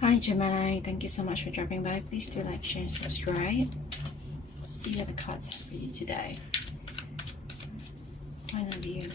Hi Gemini, thank you so much for dropping by. Please do like, share, and subscribe. Let's see what the cards have for you today. Point of view.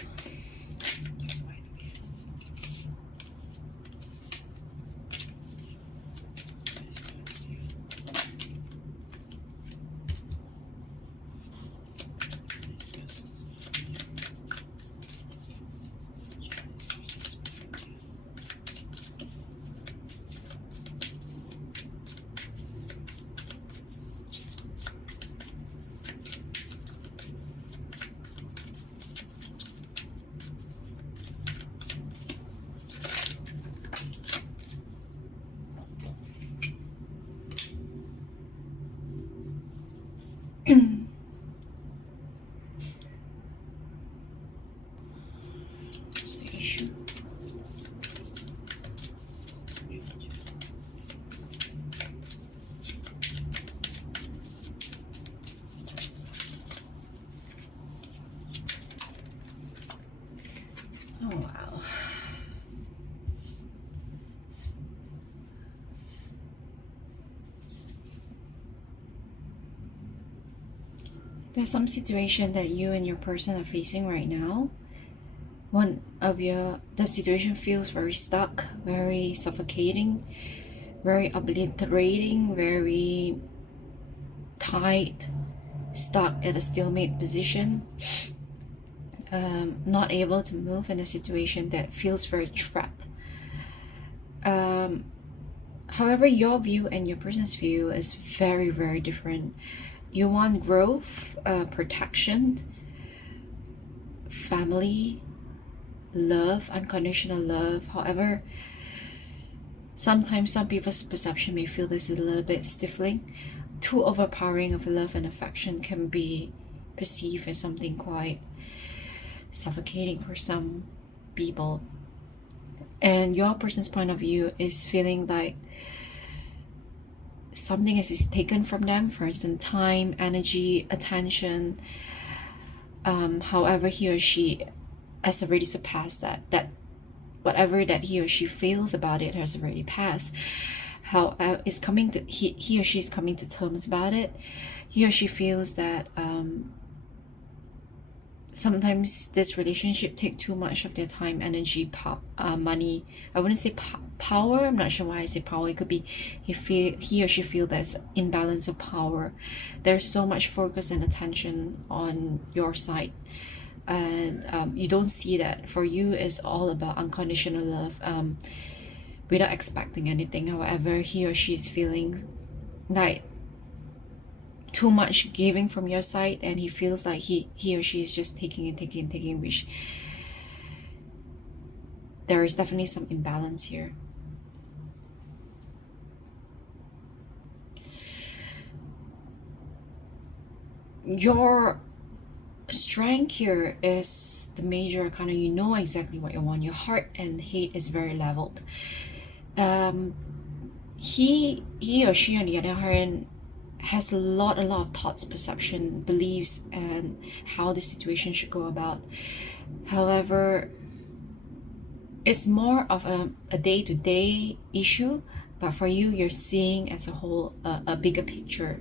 Oh wow. There's some situation that you and your person are facing right now. The situation feels very stuck, very suffocating, very obliterating, very tight, stuck at a stalemate position, not able to move in a situation that feels very trapped. However, your view and your person's view is very, very different. You want growth, protection, family, love, unconditional love. However, sometimes some people's perception may feel this is a little bit stifling. Too overpowering of love and affection can be perceived as something quite suffocating for some people. And your person's point of view is feeling like something has been taken from them, for instance, time, energy, attention. However, he or she has already surpassed that whatever that he or she feels about it has already passed. How is coming to he or she is coming to terms about it. He or she feels that sometimes this relationship take too much of their time, energy, money. I wouldn't say power. I'm not sure why I say power. It could be he or she feel there's imbalance of power. There's so much focus and attention on your side, and you don't see that. For you, it's all about unconditional love, without expecting anything. However, he or she is feeling like too much giving from your side, and he feels like he or she is just taking and taking and taking, which there is definitely some imbalance here. Your strength here is the major kind of, you know exactly what you want. Your heart and hate is very leveled. He or she on the other hand has a lot of thoughts, perception, beliefs, and how the situation should go about. However, it's more of a day-to-day issue, but for you, you're seeing as a whole a bigger picture,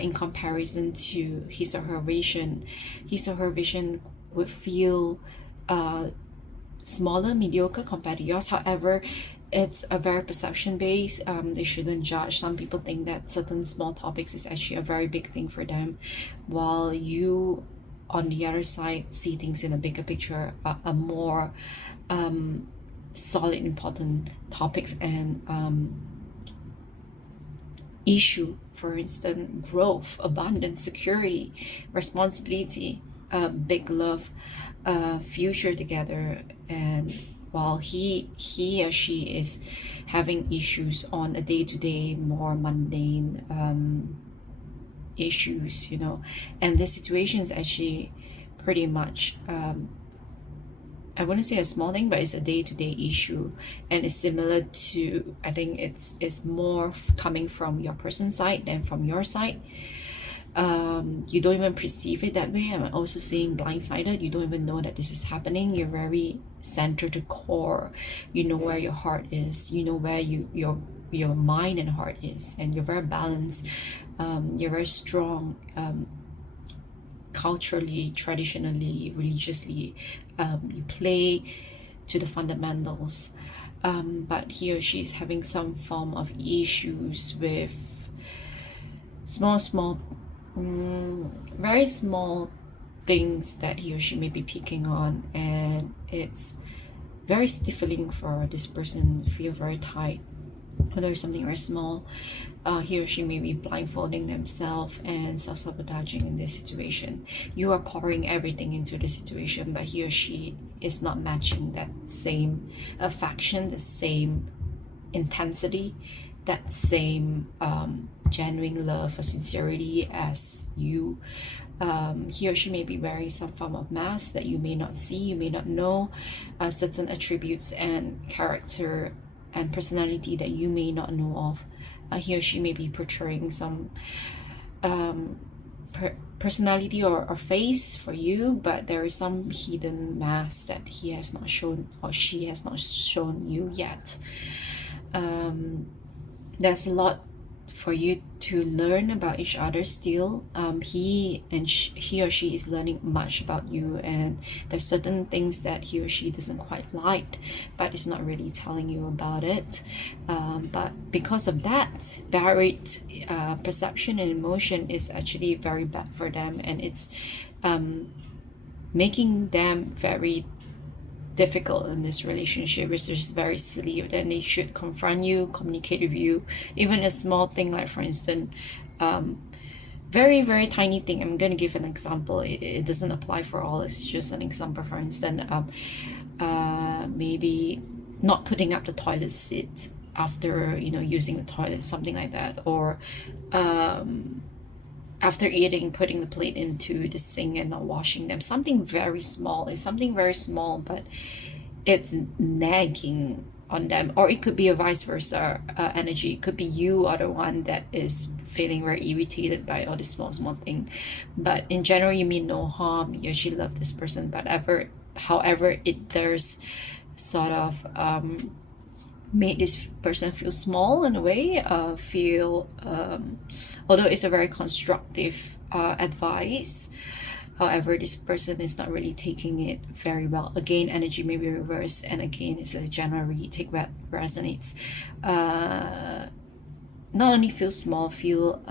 in comparison to his or her vision. His or her vision would feel smaller, mediocre compared to yours. However, it's a very perception based. They shouldn't judge. Some people think that certain small topics is actually a very big thing for them, while you on the other side see things in a bigger picture, a more solid, important topics and issue. For instance, growth, abundance, security, responsibility, big love, future together. And while he or she is having issues on a day-to-day, more mundane issues, and the situation is actually pretty much, I wouldn't say a small thing, but it's a day-to-day issue, and it's similar to, I think it's more coming from your person's side than from your side. You don't even perceive it that way. I'm also saying blindsided. You don't even know that this is happening. You're very centered to core. You know where your heart is. You know where your your mind and heart is, and you're very balanced. You're very strong, culturally, traditionally, religiously. You play to the fundamentals, but he or she is having some form of issues with small, very small things that he or she may be picking on, and it's very stifling for this person. Feel very tight, whether it's something very small. He or she may be blindfolding themselves and self-sabotaging in this situation. You are pouring everything into the situation, but he or she is not matching that same affection, the same intensity, that same genuine love or sincerity as you. He or she may be wearing some form of mask that you may not see, you may not know, certain attributes and character and personality that you may not know of. He or she may be portraying some personality or face for you, but there is some hidden mask that he has not shown or she has not shown you yet. There's a lot for you to learn about each other still. He or she is learning much about you, and there's certain things that he or she doesn't quite like, but is not really telling you about it. But because of that, varied perception and emotion is actually very bad for them, and it's making them very difficult in this relationship, which is very silly. Then they should confront you, communicate with you, even a small thing, like for instance, very tiny thing. I'm going to give an example. It doesn't apply for all, it's just an example. For instance, maybe not putting up the toilet seat after using the toilet, something like that, or after eating, putting the plate into the sink and not washing them. Something very small. It's something very small, but it's nagging on them. Or it could be a vice versa energy. It could be you are the one that is feeling very irritated by all this small thing. But in general, you mean no harm. You actually love this person, but however, there's sort of made this person feel small in a way, feel although it's a very constructive advice, however this person is not really taking it very well. Again, energy may be reversed, and again it's a general retake that resonates. Not only feel small, feel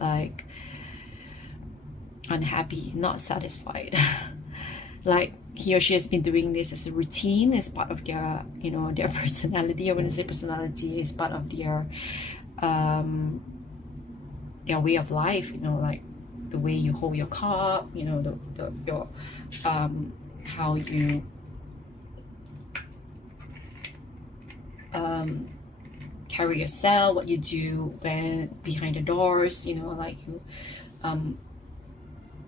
like unhappy, not satisfied. Like he or she has been doing this as a routine, as part of their their personality. I wouldn't say personality, is part of their way of life, like the way you hold your cup, your how you carry yourself, what you do when behind the doors, like you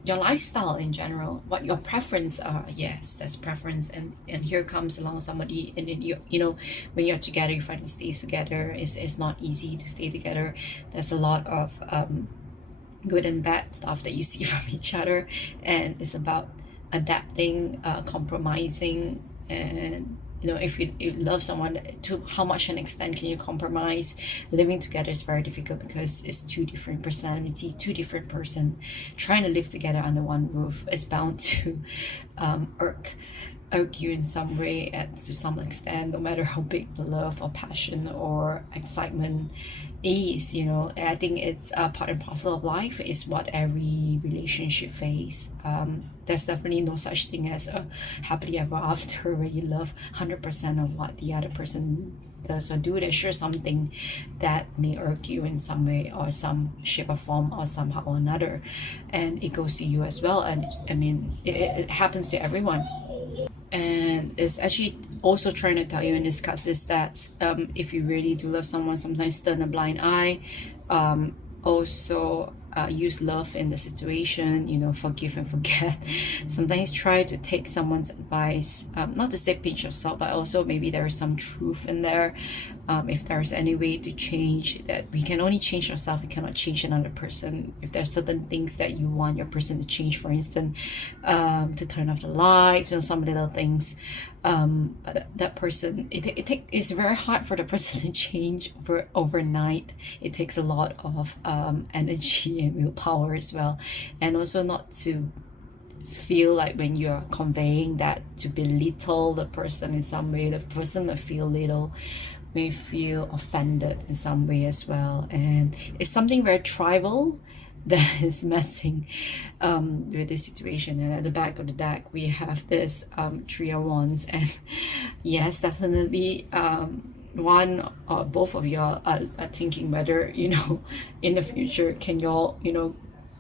your lifestyle in general, what your preference are. Yes, that's preference. And here comes along somebody, and then when you're together, you find it stays together. It's not easy to stay together. There's a lot of good and bad stuff that you see from each other, and it's about adapting, compromising. And if you love someone, to how much an extent can you compromise? Living together is very difficult because it's two different personality, two different person. Trying to live together under one roof is bound to irk you in some way, to some extent, no matter how big the love or passion or excitement is. I think it's a part and parcel of life. Is what every relationship face. There's definitely no such thing as a happily ever after where you love 100% of what the other person does or do. There's sure something that may irk you in some way or some shape or form or somehow or another, and it goes to you as well. And I mean, it happens to everyone. And it's actually also trying to tell you in this case is that if you really do love someone, sometimes turn a blind eye. Also use love in the situation, forgive and forget. Sometimes try to take someone's advice, not to say pinch of salt, but also maybe there is some truth in there. If there's any way to change that, we can only change ourselves, we cannot change another person. If there's certain things that you want your person to change, for instance, to turn off the lights, some little things, but that person, it's very hard for the person to change overnight. It takes a lot of energy and willpower as well, and also not to feel like when you're conveying that to belittle the person in some way. The person may feel offended in some way as well, and it's something very tribal that is messing with this situation. And at the back of the deck we have this Three of Wands, and yes, definitely one or both of y'all are thinking whether, in the future, can y'all,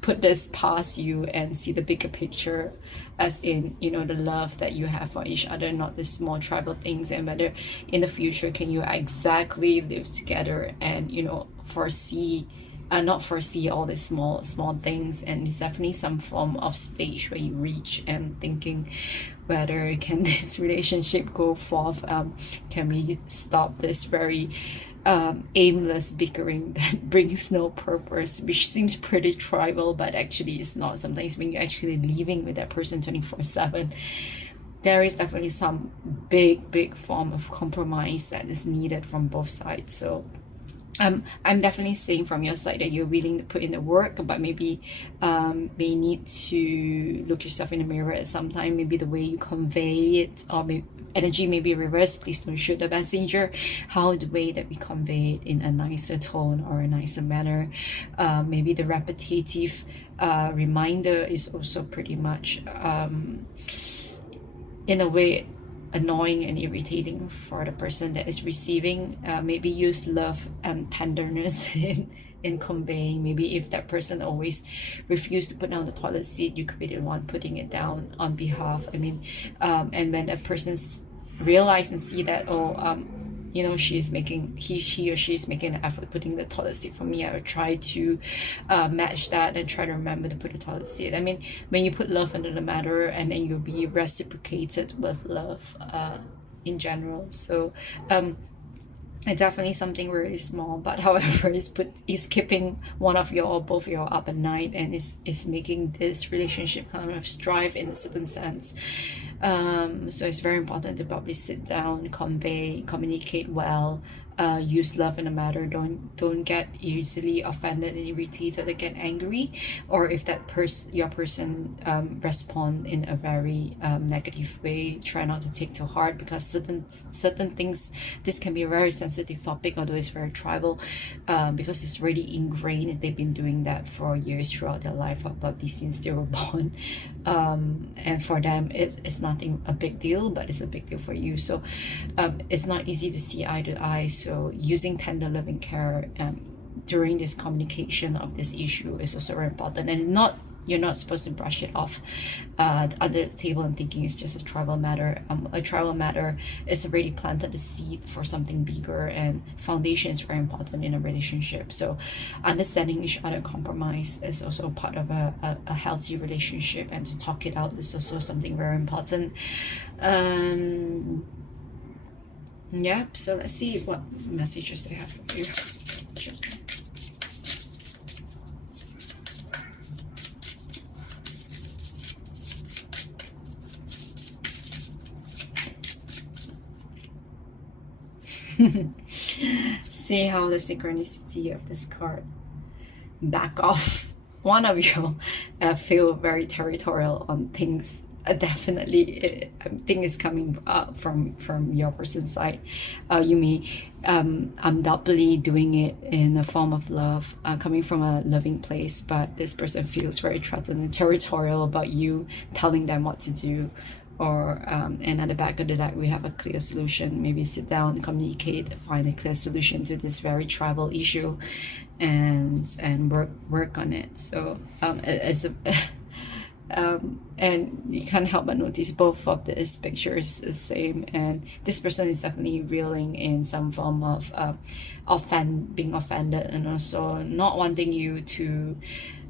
put this past you and see the bigger picture, as in, the love that you have for each other, not the small tribal things, and whether in the future can you exactly live together and, foresee not foresee all the small things. And it's definitely some form of stage where you reach and thinking whether can this relationship go forth, can we stop this very aimless bickering that brings no purpose, which seems pretty trivial, but actually it's not. Sometimes when you're actually living with that person 24/7, there is definitely some big form of compromise that is needed from both sides. So I'm definitely saying from your side that you're willing to put in the work, but maybe may need to look yourself in the mirror at some time. Maybe the way you convey it, or maybe energy may be reversed. Please don't shoot the messenger. How the way that we convey it in a nicer tone or a nicer manner. Maybe the repetitive reminder is also pretty much in a way annoying and irritating for the person that is receiving. Maybe use love and tenderness in conveying. Maybe if that person always refused to put down the toilet seat, you could be the one putting it down on behalf. And when that person realize and see that, he or she is making an effort putting the toilet seat for me, I will try to match that and try to remember to put the toilet seat. When you put love into the matter, and then you'll be reciprocated with love in general. So it's definitely something really small, but however is keeping one of you or both of you up at night, and is making this relationship kind of strive in a certain sense. So it's very important to probably sit down, communicate well, use love in the matter. Don't get easily offended and irritated or get angry, or if that your person respond in a very negative way, try not to take to heart, because certain things, this can be a very sensitive topic, although it's very tribal, because it's really ingrained. They've been doing that for years throughout their life, probably since they were born. And for them it's nothing a big deal, but it's a big deal for you. So it's not easy to see eye to eye. So using tender loving care during this communication of this issue is also very important. And you're not supposed to brush it off under the table and thinking it's just a tribal matter. A tribal matter is already planted the seed for something bigger, and foundation is very important in a relationship. So understanding each other, compromise is also part of a healthy relationship, and to talk it out is also something very important. Yeah, so let's see what messages they have for you. See how the synchronicity of this card. Back off. One of you feel very territorial on things. Definitely, I think it's coming from your person's side. You may undoubtedly doing it in a form of love, coming from a loving place, but this person feels very threatened and territorial about you telling them what to do. Or and at the back of the deck we have a clear solution. Maybe sit down, communicate, find a clear solution to this very tribal issue, and work on it. So as a and you can't help but notice both of these pictures the same, and this person is definitely reeling in some form of being offended, and also not wanting you to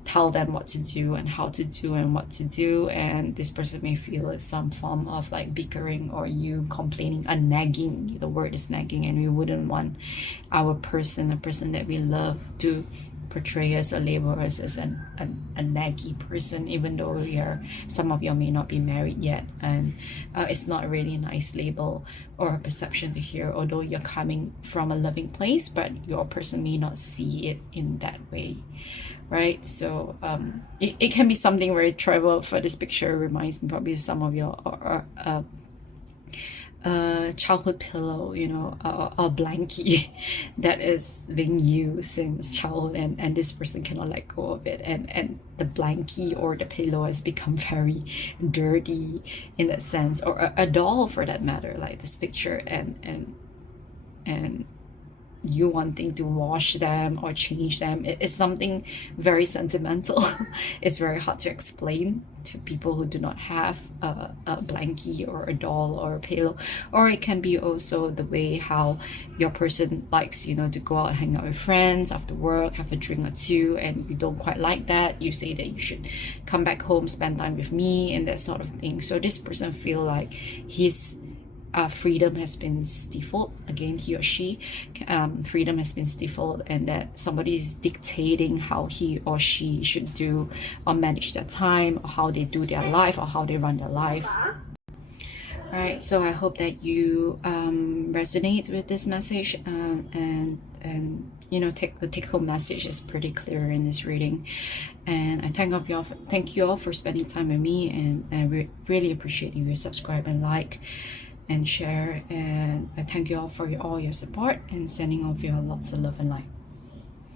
tell them what to do and how to do and what to do, and this person may feel some form of like bickering or you complaining, a nagging. The word is nagging, and we wouldn't want our person, a person that we love, to portray us or label us as a naggy person, even though we are, some of you may not be married yet, and it's not really a nice label or a perception to hear, although you're coming from a loving place, but your person may not see it in that way, right? So it can be something very trivial. For this picture reminds me probably some of your childhood pillow, you know, a blankie that is being used since childhood, and this person cannot let go of it, and the blankie or the pillow has become very dirty in that sense, or a doll for that matter, like this picture, and you wanting to wash them or change them. It's something very sentimental. It's very hard to explain to people who do not have a blankie or a doll or a pillow. Or it can be also the way how your person likes, you know, to go out and hang out with friends after work, have a drink or two, and you don't quite like that. You say that you should come back home, spend time with me, and that sort of thing. So this person feel like his freedom has been stifled. Again, he or she, freedom has been stifled, and that somebody is dictating how he or she should do or manage their time, or how they do their life, or how they run their life. All right, so I hope that you resonate with this message, and you know, the take home message is pretty clear in this reading. And I thank you all for spending time with me, and I really appreciate you subscribe and like and share, and I thank you all for all your support, and sending off your lots of love and light.